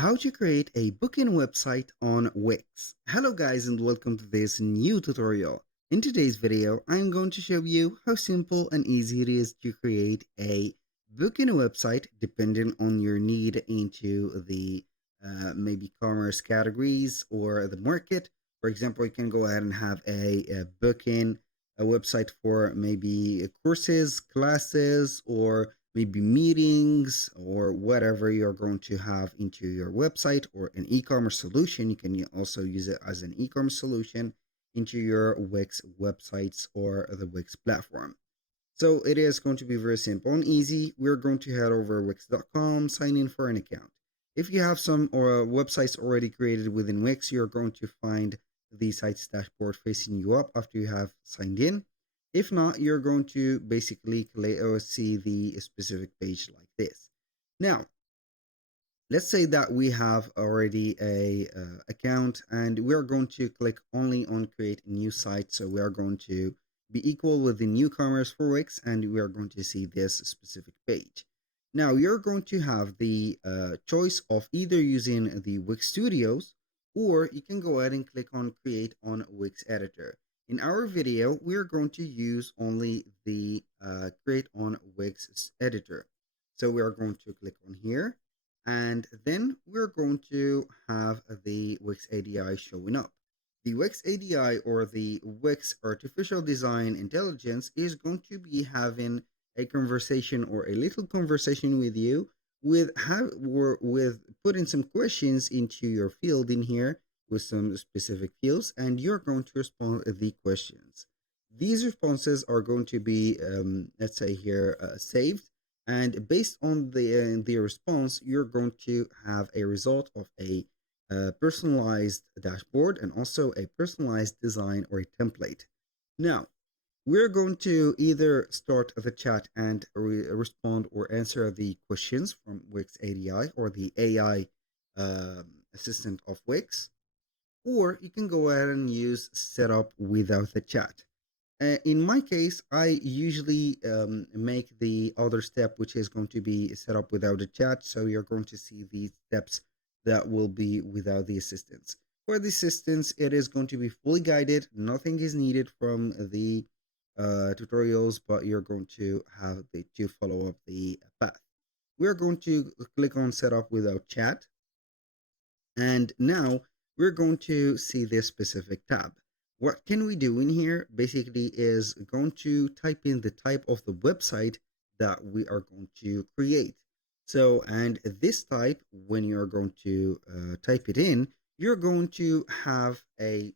How to create a booking website on Wix. Hello guys and welcome to this new tutorial. In today's video, I'm going to show you how simple and easy it is to create a booking website depending on your need into the maybe commerce categories or the market. For example, you can go ahead and have a booking a website for maybe courses, classes, or maybe meetings or whatever you're going to have into your website or an e-commerce solution. You can also use it as an e-commerce solution into your Wix websites or the Wix platform. So it is going to be very simple and easy. We're going to head over wix.com, sign in for an account. If you have some websites already created within Wix, you're going to find the site's dashboard facing you up after you have signed in. If not, you're going to basically see the specific page like this. Now, let's say that we have already a account and we're going to click only on create a new site. So we are going to be equal with the newcomers for Wix and we are going to see this specific page. Now you're going to have the choice of either using the Wix Studios, or you can go ahead and click on create on Wix editor. In our video, we're going to use only the create on Wix editor. So we are going to click on here, and then we're going to have the Wix ADI showing up. The Wix ADI, or the Wix Artificial Design Intelligence, is going to be having a conversation or a little conversation with you with putting some questions into your field in here with some specific fields, and you're going to respond to the questions. These responses are going to be let's say here saved, and based on the response, you're going to have a result of a personalized dashboard and also a personalized design or a template. Now, we're going to either start the chat and respond or answer the questions from Wix ADI or the AI assistant of Wix, or you can go ahead and use setup without the chat. In my case, I usually make the other step, which is going to be set up without a chat. So you're going to see the steps that will be without the assistance. For the assistance, it is going to be fully guided. Nothing is needed from the tutorials, but you're going to have to follow up the path. We're going to click on setup without chat. And now we're going to see this specific tab. What can we do in here basically is going to type in the type of the website that we are going to create. So, and this type, when you're going to type it in, you're going to have a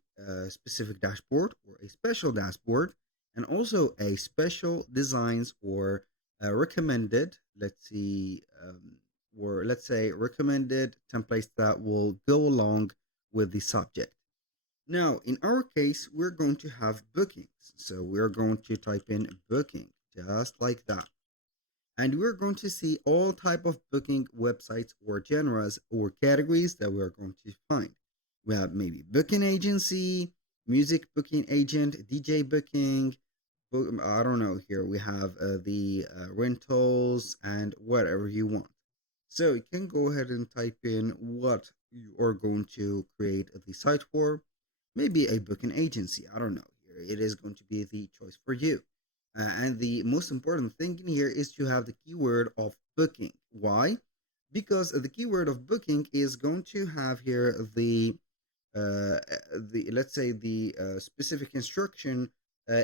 specific dashboard or a special dashboard, and also a special designs or recommended, let's see, or let's say recommended templates that will go along with the subject. Now, in our case, we're going to have bookings. So we're going to type in booking just like that. And we're going to see all type of booking websites or genres or categories that we're going to find. We have maybe booking agency, music booking agent, DJ booking, I don't know here. We have the rentals and whatever you want. So you can go ahead and type in what you are going to create the site for. Maybe a booking agency. I don't know. Here it is going to be the choice for you. And the most important thing in here is to have the keyword of booking. Why? Because the keyword of booking is going to have here the let's say the specific instruction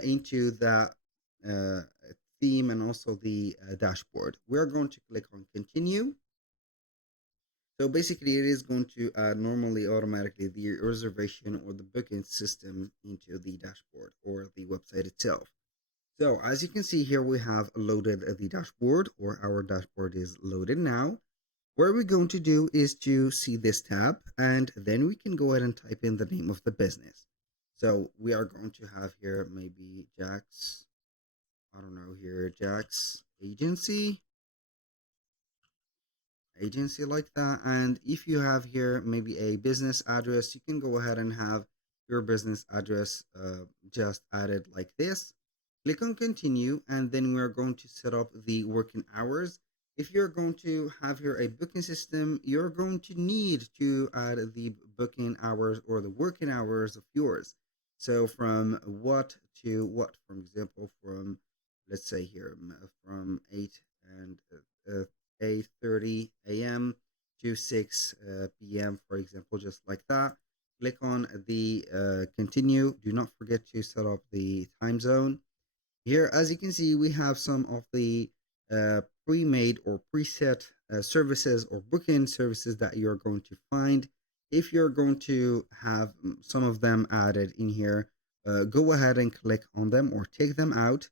into that uh, theme and also the dashboard. We're going to click on continue. So basically, it is going to normally automatically the reservation or the booking system into the dashboard or the website itself. So as you can see here, we have loaded the dashboard, or our dashboard is loaded now. What we're going to do is to see this tab, and then we can go ahead and type in the name of the business. So we are going to have here maybe Jack's, I don't know here, Jack's agency like that. And if you have here maybe a business address, you can go ahead and have your business address just added like this. Click on continue, and then we're going to set up the working hours. If you're going to have here a booking system, you're going to need to add the booking hours or the working hours of yours. So from what to what, for example, from let's say here from 8 and 8:30 a.m. to 6 p.m. for example, just like that. Click on the continue. Do not forget to set up the time zone. Here, as you can see, we have some of the pre-made or preset services or booking services that you're going to find. If you're going to have some of them added in here, go ahead and click on them or take them out.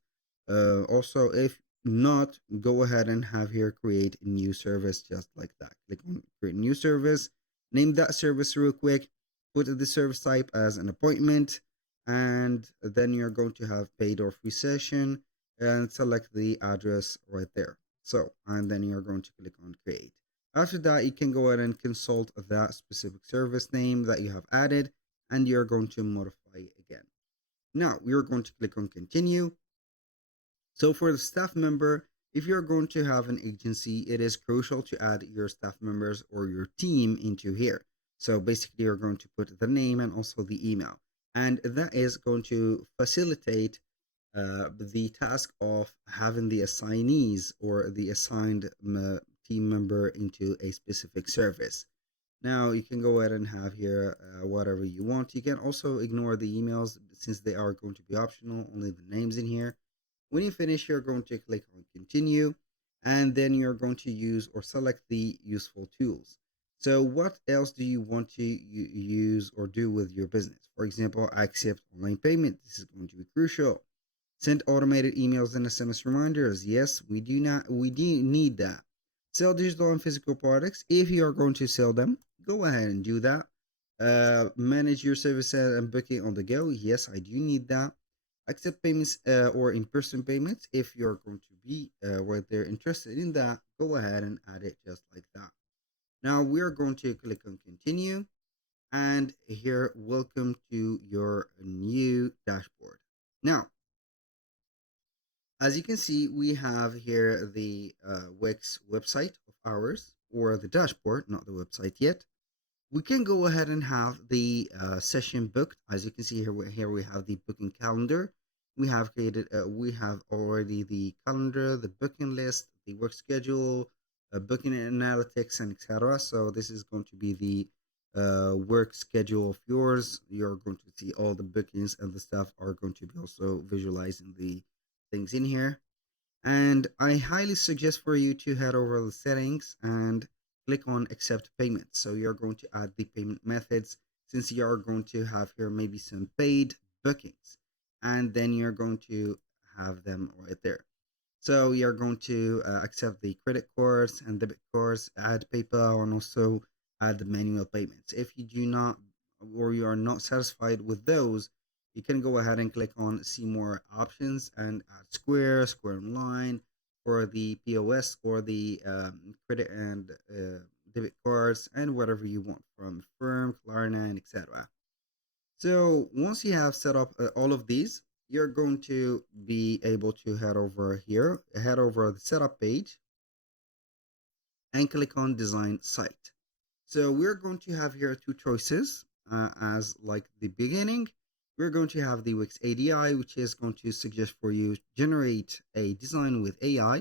Also, if not, go ahead and have here create a new service just like that. Click on create new service, name that service real quick, put the service type as an appointment, and then you're going to have paid or free session and select the address right there. So, and then you're going to click on create. After that, you can go ahead and consult that specific service name that you have added, and you're going to modify again. Now, we're going to click on continue. So for the staff member, if you're going to have an agency, it is crucial to add your staff members or your team into here. So basically, you're going to put the name and also the email. And that is going to facilitate the task of having the assignees or the assigned team member into a specific service. Now you can go ahead and have here whatever you want. You can also ignore the emails since they are going to be optional, only the names in here. When you finish, you're going to click on continue, and then you're going to use or select the useful tools. So what else do you want to use or do with your business? For example, accept online payment. This is going to be crucial. Send automated emails and SMS reminders. Yes, we do need that. Sell digital and physical products. If you are going to sell them, go ahead and do that. Manage your services and booking on the go. Yes, I do need that. Accept payments or in-person payments. If you're going to be right there interested in that, go ahead and add it just like that. Now we're going to click on continue, and here, welcome to your new dashboard. Now, as you can see, we have here the Wix website of ours, or the dashboard, not the website yet. We can go ahead and have the session booked. As you can see here we have the booking calendar. We have already the calendar, the booking list, the work schedule, booking analytics, and etc. So this is going to be the work schedule of yours. You're going to see all the bookings and the stuff are going to be also visualizing the things in here. And I highly suggest for you to head over the settings and click on accept payments. So you're going to add the payment methods since you are going to have here maybe some paid bookings, and then you're going to have them right there. So you're going to accept the credit cards and debit cards, add PayPal, and also add the manual payments. If you do not or you are not satisfied with those, you can go ahead and click on see more options and add Square Online for the POS or the credit and debit cards and whatever you want from Firm, Klarna, and etc. So once you have set up all of these, you're going to be able to head over the setup page and click on design site. So we're going to have here two choices as like the beginning. We're going to have the Wix ADI, which is going to suggest for you generate a design with AI,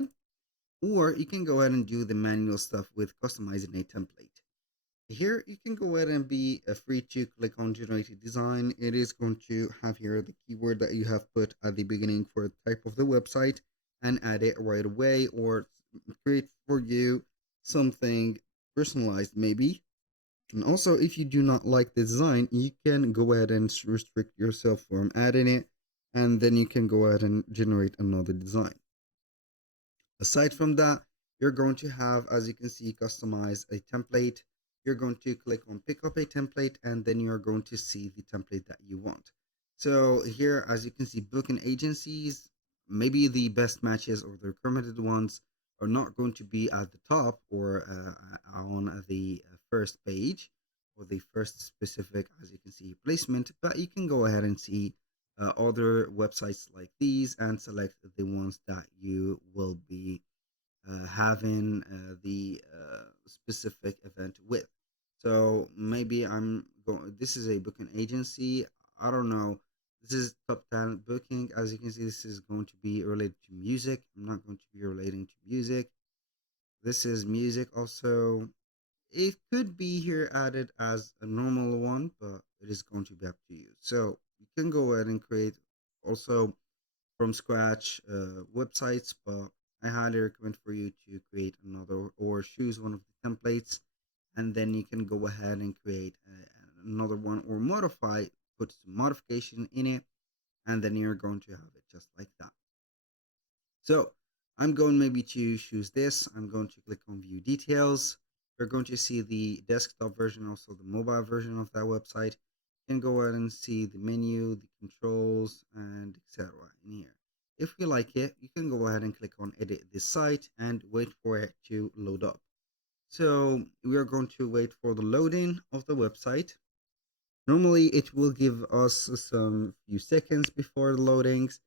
or you can go ahead and do the manual stuff with customizing a template. Here you can go ahead and be free to click on generated design. It is going to have here the keyword that you have put at the beginning for the type of the website and add it right away, or create for you something personalized maybe. And also, if you do not like the design, you can go ahead and restrict yourself from adding it, and then you can go ahead and generate another design. Aside from that, you're going to have, as you can see, customize a template. You're going to click on pick up a template, and then you're going to see the template that you want. So here, as you can see, booking agencies, maybe the best matches or the recommended ones are not going to be at the top or on the first page or the first specific, as you can see, placement, but you can go ahead and see other websites like these and select the ones that you will be having the specific event with. So maybe I'm going. This is a booking agency. I don't know. This is top talent booking. As you can see, this is going to be related to music. I'm not going to be relating to music. This is music also. It could be here added as a normal one, but it is going to be up to you. So you can go ahead and create also from scratch websites, but I highly recommend for you to create another or choose one of the templates, and then you can go ahead and create another one or modify, put some modification in it, and then you're going to have it just like that. So I'm going maybe to choose this. I'm going to click on view details. You're going to see the desktop version, also the mobile version of that website. You can go ahead and see the menu, the controls, and etc. in here. If you like it, you can go ahead and click on edit this site and wait for it to load up. So we are going to wait for the loading of the website. Normally, it will give us some few seconds before the loadings.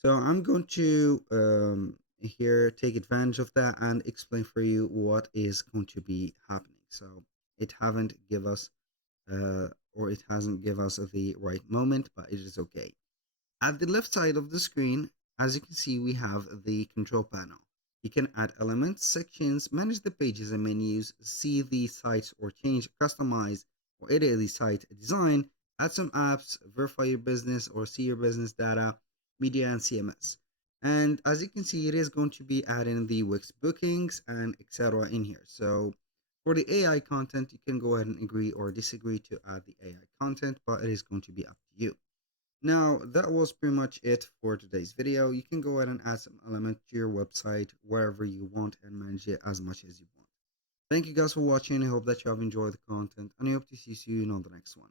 So I'm going to here take advantage of that and explain for you what is going to be happening. So it haven't give us or it hasn't give us the right moment, but it is okay. At the left side of the screen, as you can see, we have the control panel. You can add elements, sections, manage the pages and menus, see the sites or change, customize, or edit the site design, add some apps, verify your business or see your business data, media and CMS. And as you can see, it is going to be adding the Wix bookings and etc. in here. So for the AI content, you can go ahead and agree or disagree to add the AI content, but it is going to be up to you. Now, that was pretty much it for today's video. You can go ahead and add some element to your website wherever you want and manage it as much as you want. Thank you guys for watching. I hope that you have enjoyed the content and I hope to see you on the next one.